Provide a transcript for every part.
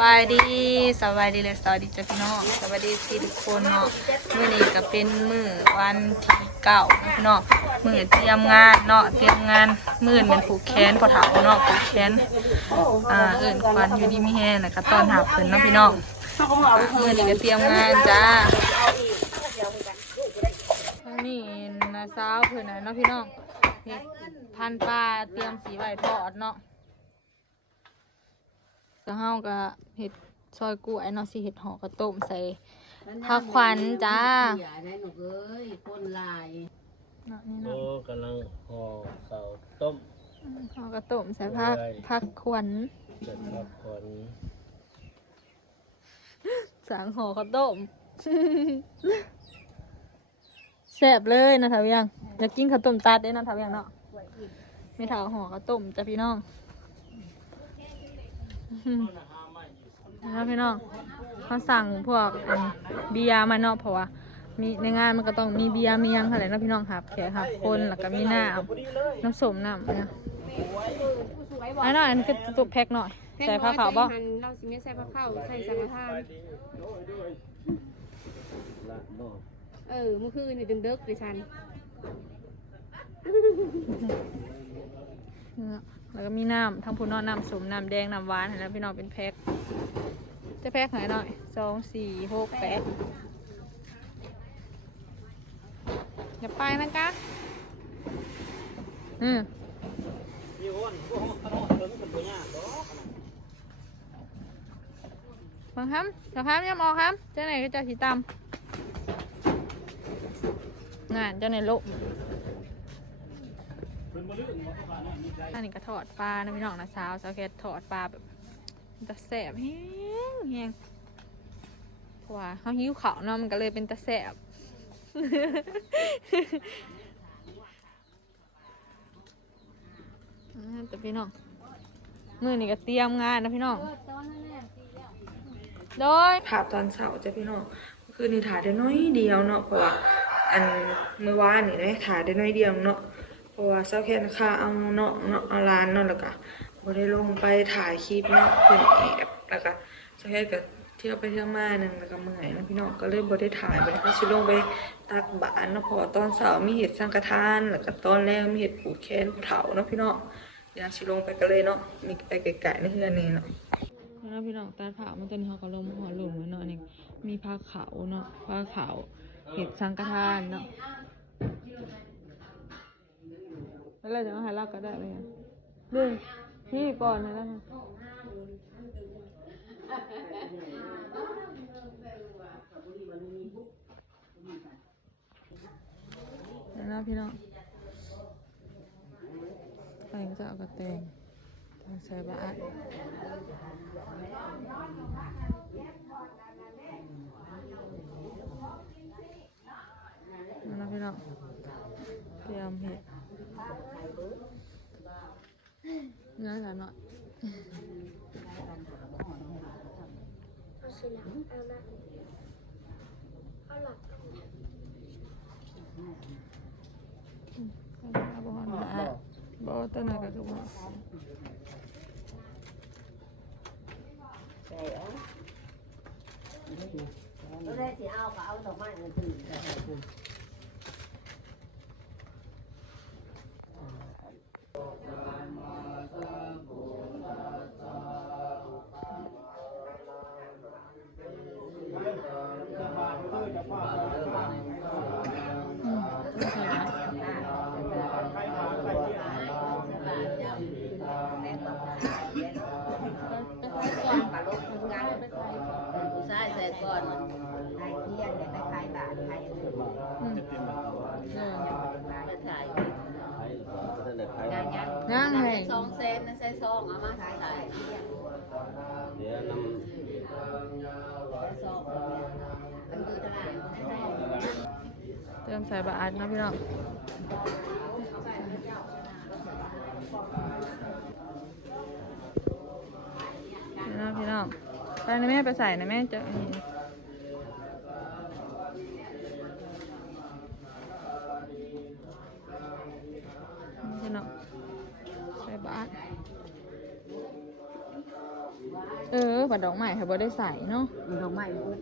บายดีสบายดีเลยสวัสดีจ้ะพี่น้องสวัสดีทุกคนเนาะเมื่อนี้ก็เป็นมื้อวันที่9นะพี่น้องมื้อเตรียมงานเนาะเตรียมงานมื้อเป็นผูกแขนพอเฒ่าเนาะผูกแขนเอิ้นควันอยู่ดีมีแห้งแล้วก็ต้อนรับเพิ่นเนาะพี่น้องมื้อนี้ก็เตรียมงานจ้าอันนี้น้าสาวเพิ่นน่ะเนาะพี่น้องเฮ็ดพันปลาเตรียมสีไว้ทอดเนาะก็เฮาก็เฮ็ดซอยกล้วยเนาะสิเฮ็ดห่อข้าวต้มใส่ผักขวัญจ้าคนลายเนาะนี่ โอ้ เนาะ กำลังห่อข้าวต้มห่อข้าวต้มใส่ผักขวัญ เสร็จครับคน สั่งห่อข้าวต้ม แซ่บเลยนะทายังอยากกินข้าวต้มตัดได้นะทายังเนาะไม่ถาห่อข้าวต้มจ้ะพี่น้องนะพี่น้องเขาสั่งพวกเบียร์มาเนาะเพราะว่ามีในงานมันก็ต้องมีเบียร์มียังอะไรนะพี่น้องครับแขกครับคนแล้วก็มีน้ำส้มน้ำเนี่ยอันนั้นอันนี้ก็ตุกแพ็คหน่อยใส่ผ้าขาวบ่เราสิไม่ใส่ผ้าขาวใส่สังฆทานเมื่อคืนนี่ดึกเลยฉันแล้วก็มีน้ำทั้งพูนนอนน้ำส้มน้ำแดงน้ำหวานเห็นแล้วพี่น้องเป็นแพ็คจะแพ็คไหนหน่อย2 4 6 8อย่าไปนะจ๊ะบังคับยังมองครับเจ้าไหนก็จะสีตำงานเจ้าไหนโลอันนี้ก็ทอดปลานะพี่น้องนะสาวแคททอดปลาแบบตะแสบแห้งเพราะว่าเขาหิวข้าวเนาะมันก็เลยเป็นตะแสบแต่พี่น้องมื้อนี้ก็เตรียมงานนะพี่น้องโดยภาพตอนเช้าจ้ะพี่น้องคือนี่ถ่ายได้น้อยเดียวเนาะเพราะว่าอันเมื่อวานนี่ได้ถ่ายได้น้อยเดียวเนาะเพราะว่าเช้าแค่นะคะเอาเนาะเอาร้านเนาะแล้วก็บ่ได้ลงไปถ่ายคลิปเนาะเพิ่นแอบแล้วก็เช้าแค่ก็เที่ยวไปเที่ยวมานึงแล้วก็เมื่อยนะพี่น้องก็เลยบ่ได้ถ่ายบ่ได้ก็สิลงไปตักบาตรเนาะเพราะว่าตอนเช้ามีเฮ็ดสังฆทานแล้วก็ตอนแรกมีเฮ็ดผูกแขนผู้เฒ่าเนาะพี่น้องเดี๋ยวสิลงไปกันเลยเนาะมีไปไกลๆในเฮือนนี่เนาะแล้วพี่น้องตัดผ้ามันตอนนี้เขาก็ลงหัวลงไว้เนาะนี่มีผ้าขาวเนาะผ้าขาวเฮ็ดสังฆทานเนาะแล้วเราจะเอาให้ลากก็ได้ไหมเรื่องพี่ก่อนนะแล้วนะแล้วพี่น้องใส่จะเอากระเตงใส่บาตรแล้วพี่น้องเตรียมเห็ดเนื้อหน่อยบ่ตัวไหนก็ถูกตัวแรกที่เอาก็เอาดอกไม้เงินตื่นใช่ใส่ก่อนไข่เที่ยงแต่ไข่บาทไข่สุดจะถ่ายย่างให้2 เซนนะใส่ซองเอามาใส่เดี๋ยวนำซองมันคือตลาดเติมใส่บาตรนะพี่น้องพี่น้องไปนะแม่ไปใส่นะแม่จะพี่น้องใส่บาตร ผัดดอกไม้ค่ะบ่ได้ใส่เนาะ มันดอกไม้เบิด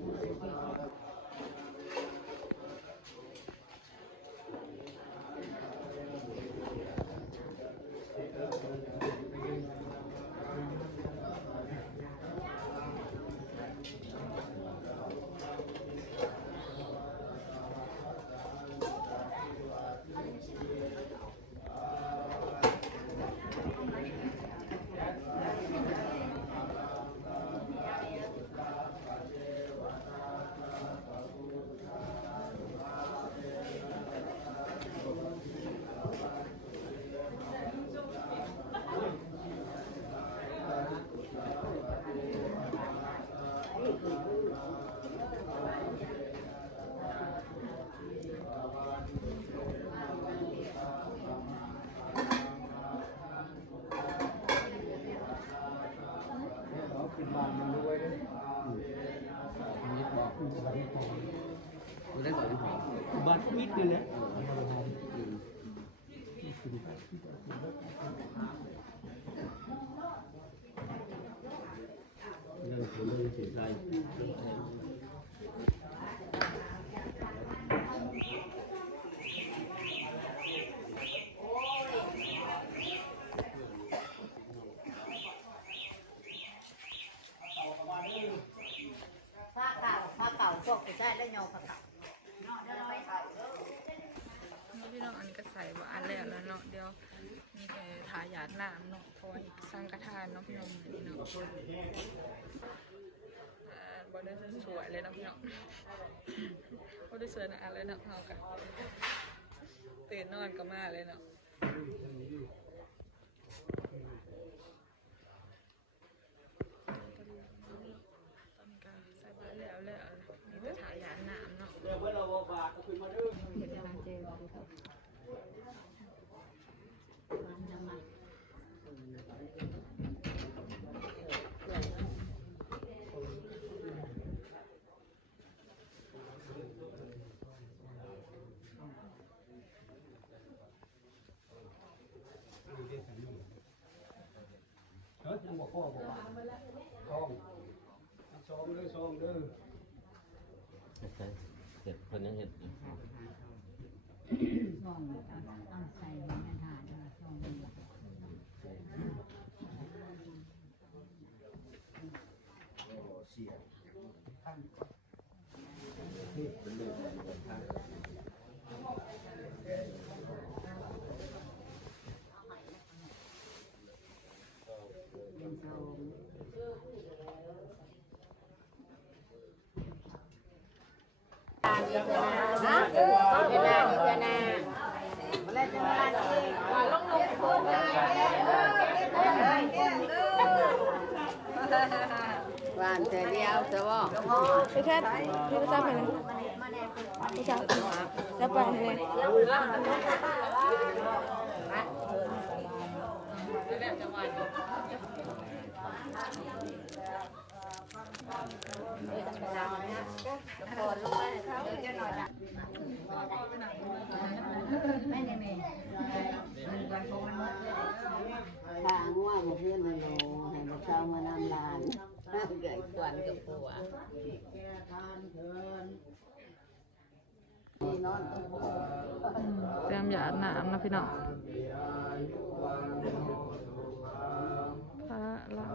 บัตรมิดเลยแหละเรื่องของเรื่องเสียใจ ผ้าเก่าพวกผู้ชายได้ยอผ้าเก่าเนาะได้น้อยเก่าเด้อ พี่น้องอันนี้ก็ใส่บ่อันแล้วเนาะเดี๋ยวมีแค่ทาหยาดน้ำเนาะเพราะว่าอีกสังกทานเนาะพี่น้องนี่เนาะบ่ได้สวยเลยเนาะพี่น้องบ่ได้สวยนะอะไรเนาะเฮาก็ตื่นนอนก็มาเลยเนาะใส่บ้านแล้วมีแต่ทายาน้ำเนาะ เดี๋ยวเมื่อเราบาทก็ขึ้นมาดื้อ เห็นร้านเจลดูครับร้านน้ำมัน เฮ้ยยังบอกพ่อบอกว่าซองซองเด้อซองเด้อเห็ดคนยังเห็ดอยู่ ช่องเอาใส่ในกระถางช่องนี้ เสีย เป็นช่องนะเวลาแล้วจะมาเองว่าลงโพสต์วานแต่เดียวแต่ว่า พี่แค่พี่ภาษาไปเลยภาษาจะไปเลย ทางว่ามาเพื่อนมาโลให้มาเข้ามานำลานเกิดควันกับผัวนี่นอนตรงหัว เตรียมหยาดน้ำนะพี่น้องพระละ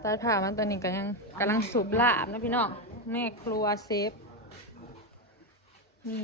ใต้ผ่ามันตัวนี้ก็ยังกำลังสูบลาบนะพี่น้องแม่ครัวเซฟนี่